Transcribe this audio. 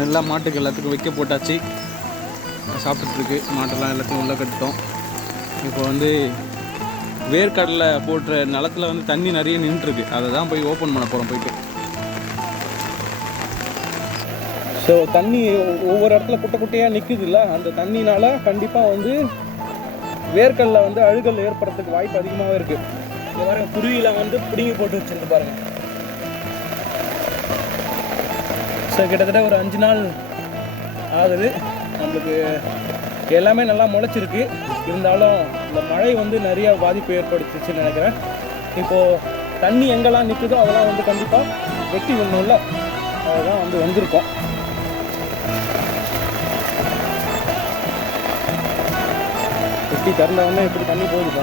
எல்லாம் மாட்டுக்கு எல்லாத்துக்கும் வைக்க போட்டாச்சு. சாப்பிட்டுட்ருக்கு. மாட்டெல்லாம் எல்லாத்தையும் உள்ளே கட்டிட்டோம். இப்போ வந்து வேர்க்கடலை போட்டுற நிலத்துல வந்து தண்ணி நிறைய நின்றுருக்கு. அதை தான் போய் ஓப்பன் பண்ண போகிறோம் போயிட்டு. ஸோ தண்ணி ஒவ்வொரு இடத்துல குட்டை குட்டையாக நிற்குதுல்ல அந்த தண்ணினால் கண்டிப்பாக வந்து வேர்க்கடலில் வந்து அழுகல் ஏற்படுறதுக்கு வாய்ப்பு அதிகமாகவே இருக்குது இந்த மாதிரி குருவியில் வந்து பிடுங்கி போட்டு வச்சுருந்து பாருங்கள் ஸோ கிட்டத்தட்ட ஒரு அஞ்சு நாள் ஆகுது. நம்மளுக்கு எல்லாமே நல்லா முளைச்சிருக்கு. இருந்தாலும் இந்த மழை வந்து நிறைய பாதிப்பு ஏற்படுத்துச்சுன்னு நினைக்கிறேன். இப்போது தண்ணி எங்கெல்லாம் நிற்குதோ அதெல்லாம் வந்து கண்டிப்பாக வெட்டி விடணும்ல. அதுதான் வந்து வந்திருக்கோம். வெட்டி திறந்த இப்படி தண்ணி போகுது